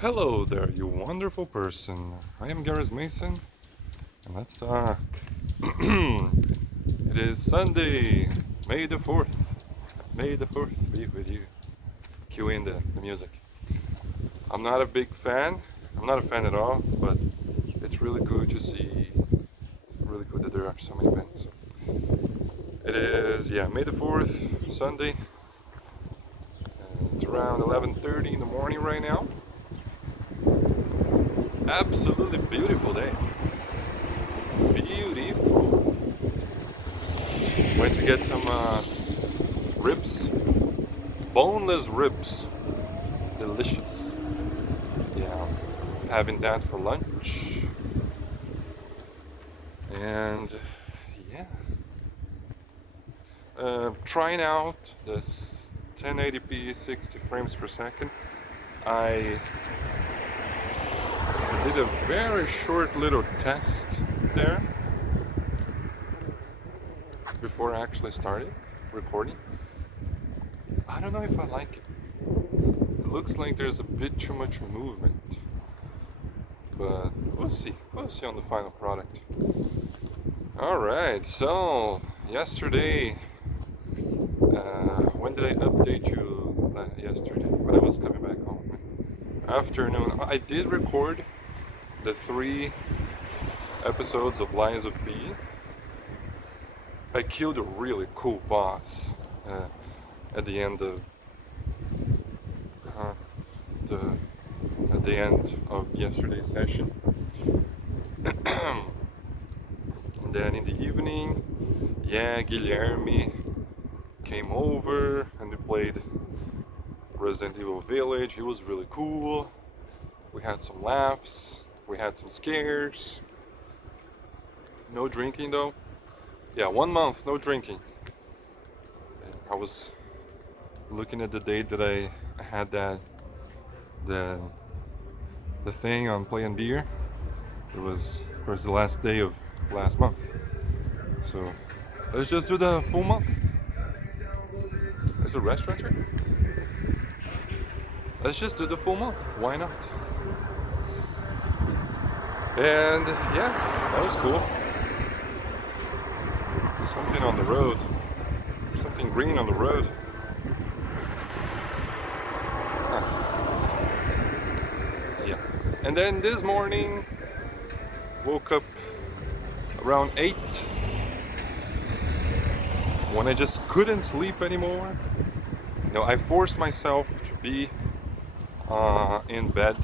Hello there, you wonderful person. I am Gareth Mason, and let's talk. It is Sunday, May the 4th. May the 4th be with you. Cue in the music. I'm not a big fan. I'm not a fan at all, but it's really good to see. It's really good that there are so many fans. It is, May the 4th, Sunday. It's around 11:30 in the morning right now. Absolutely beautiful day. Beautiful. Went to get some ribs, boneless ribs, delicious. Yeah, having that for lunch, and yeah, trying out this 1080p 60 frames per second. I did a very short little test there before I actually started recording. I don't know if I like it. It looks like there's a bit too much movement, but we'll see. We'll see on the final product. Alright, so yesterday, when did I update you yesterday? When I was coming back home. Afternoon. I did record the 3 episodes of Lies of P. I killed a really cool boss at the end of yesterday's session. And then in the evening, Guilherme came over and we played Resident Evil Village. He was really cool. We had some laughs, we had some scares. No drinking though. 1 month, no drinking. I was looking at the date that I had the thing on playing beer. It was, of course, the last day of last month. So let's just do the full month. There's a restaurant here. Let's just do the full month. Why not? And yeah, that was cool. Something on the road. Something green on the road. Yeah. And then this morning, woke up around 8 when I just couldn't sleep anymore. I forced myself to be in bed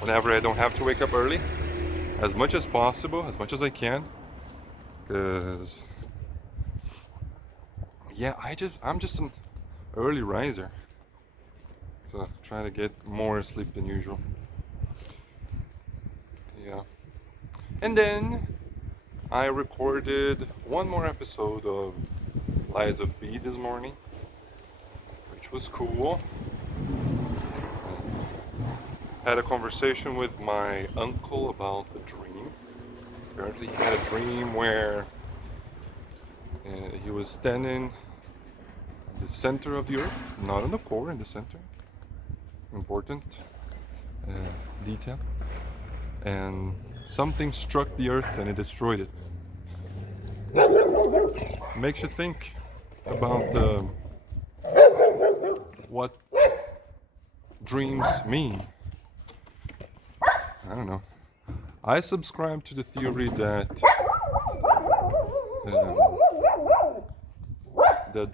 whenever I don't have to wake up early, as much as possible, as much as I can, because I'm just an early riser, so trying to get more sleep than usual. Yeah. And then I recorded one more episode of Lies of P this morning, which was cool. Had a conversation with my uncle about a dream. Apparently he had a dream where he was standing in the center of the earth, not in the core, in the center. Important detail. And something struck the earth and it destroyed it. Makes you think about what dreams mean. I don't know. I subscribe to the theory that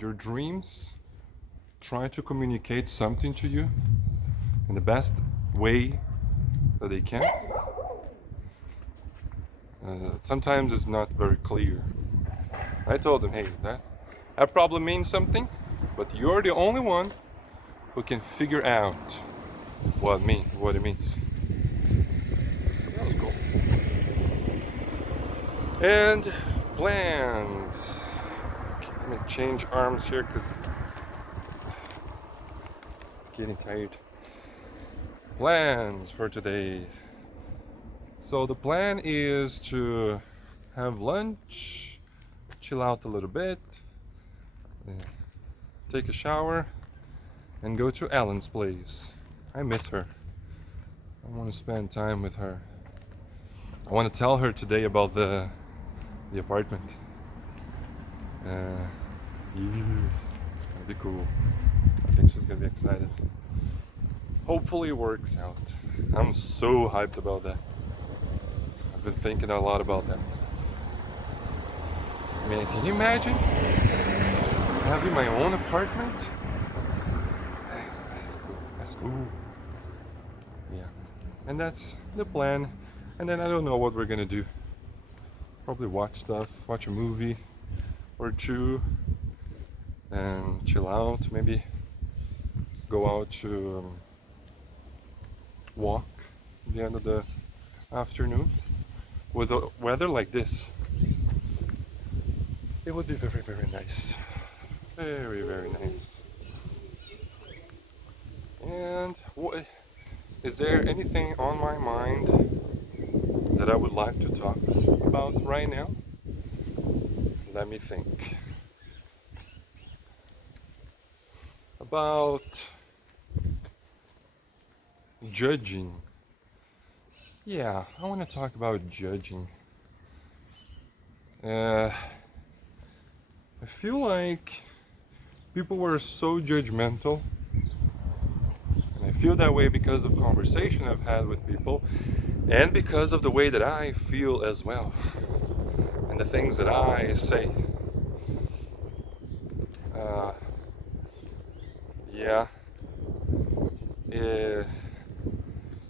your dreams try to communicate something to you in the best way that they can. Sometimes it's not very clear. I told them, hey, that probably means something, but you're the only one who can figure out what it means. That was cool. And plans. Okay, let me change arms here because it's getting tired. Plans for today. So the plan is to have lunch, chill out a little bit, take a shower, and go to Ellen's place. I miss her. I want to spend time with her. I want to tell her today about the apartment. Yes, it's gonna be cool. I think she's gonna be excited. Hopefully it works out. I'm so hyped about that. I've been thinking a lot about that. Man, can you imagine having my own apartment? That's cool. That's cool. Yeah. And that's the plan. And then I don't know what we're gonna do. Probably watch stuff, watch a movie or two, and chill out. Maybe go out to walk at the end of the afternoon. With the weather like this, it would be very, very nice. Very, very nice. And what is there anything on my mind that I would like to talk about right now? Let me think. About judging. Yeah, I want to talk about judging. I feel like people were so judgmental, and I feel that way because of conversation I've had with people, and because of the way that I feel as well, and the things that I say. Yeah,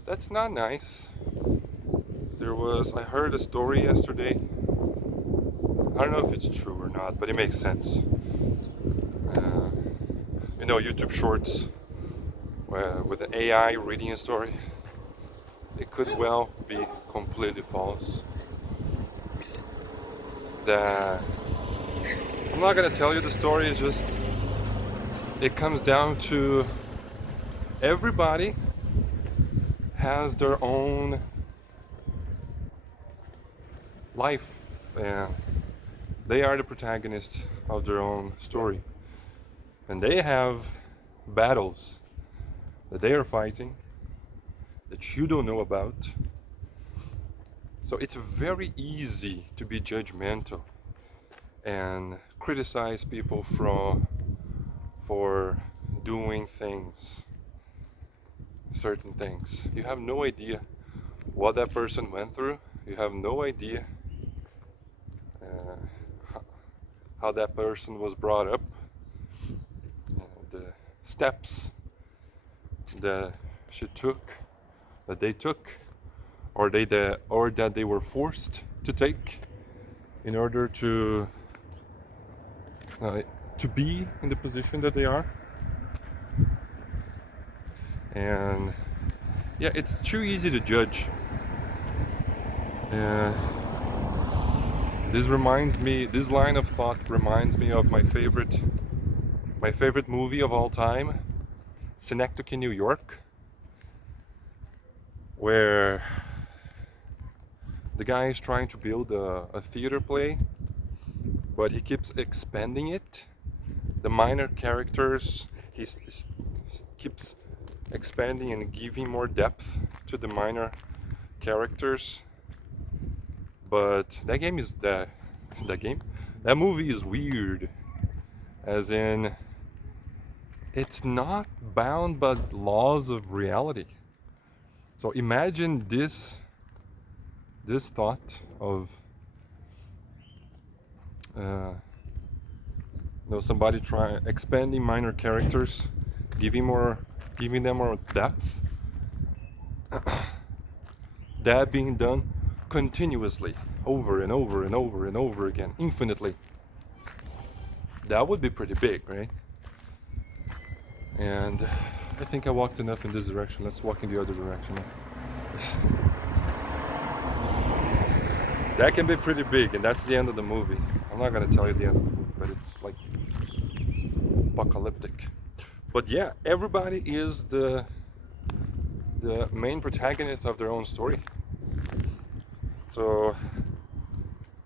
that's not nice. I heard a story yesterday. I don't know if it's true or not, but it makes sense. YouTube Shorts, with an AI reading a story, it could well be completely false. That I'm not gonna tell you the story. It's just it comes down to everybody has their own life, and they are the protagonist of their own story, and they have battles that they are fighting that you don't know about. So it's very easy to be judgmental and criticize people for doing certain things. You have no idea what that person went through. You have no idea how that person was brought up, the steps that they took, or that they were forced to take in order to be in the position that they are. And yeah, it's too easy to judge. This line of thought reminds me of my favorite movie of all time, Synecdoche, New York, where the guy is trying to build a theater play, but he keeps expanding it. The minor characters, he keeps expanding and giving more depth to the minor characters. But that movie is weird, as in it's not bound by laws of reality. So imagine this thought of somebody expanding minor characters, giving them more depth. That being done continuously, over and over and over and over again, infinitely. That would be pretty big, right? And I think I walked enough in this direction. Let's walk in the other direction. That can be pretty big, and that's the end of the movie. I'm not gonna tell you the end of the movie, but it's like apocalyptic. But yeah, everybody is the main protagonist of their own story. So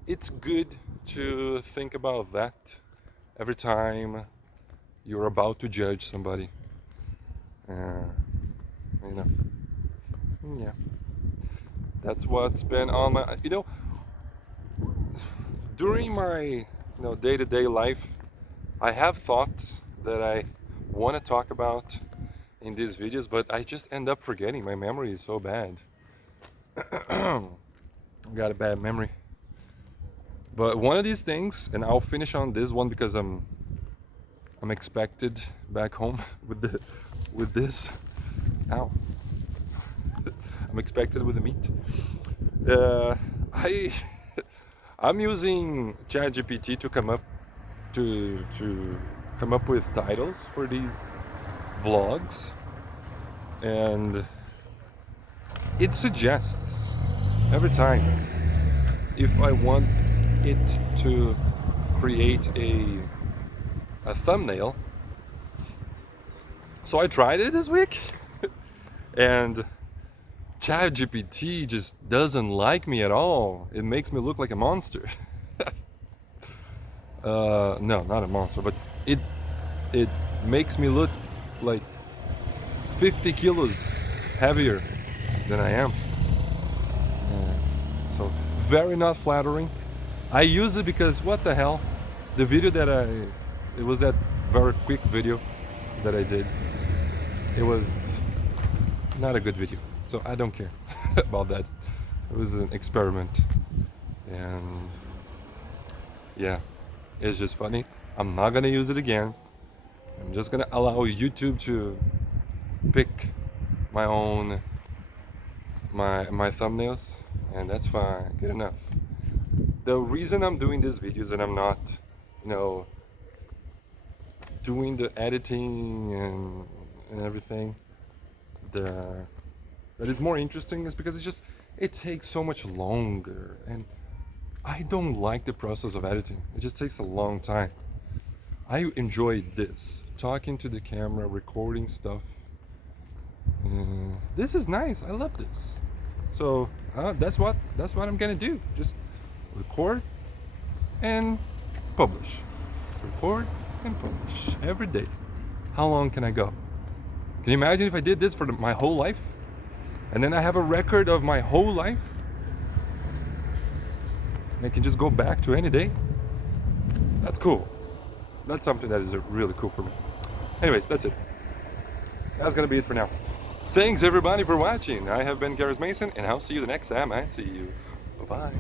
it's good to think about that every time you're about to judge somebody. Yeah. That's what's been on my, during my, day-to-day life, I have thoughts that I want to talk about in these videos, but I just end up forgetting. My memory is so bad. Got a bad memory. But one of these things, and I'll finish on this one because I'm expected back home with this. Ow. I'm expected with the meat. I'm using ChatGPT to come up with titles for these vlogs, and it suggests every time if I want it to create a thumbnail. So I tried it this week and ChatGPT just doesn't like me at all. It makes me look like a monster. No, not a monster, but it makes me look like 50 kilos heavier than I am. So very not flattering. I use it because what the hell? The video it was that very quick video that I did. It was not a good video, so I don't care about that. It was an experiment, and yeah, it's just funny. I'm not gonna use it again. I'm just gonna allow YouTube to pick my own my thumbnails, and that's fine, good enough. The reason I'm doing these videos and I'm not, doing the editing and everything that is more interesting is because it takes so much longer, and I don't like the process of editing. It just takes a long time. I enjoy this, talking to the camera, recording stuff. This is nice. I love this. So that's what I'm gonna do. Just record and publish. Record and publish every day. How long can I go? Can you imagine if I did this for my whole life? And then I have a record of my whole life? And I can just go back to any day? That's cool. That's something that is really cool for me. Anyways, that's it. That's gonna be it for now. Thanks everybody for watching. I have been Gareth Mason, and I'll see you the next time I see you. Bye-bye.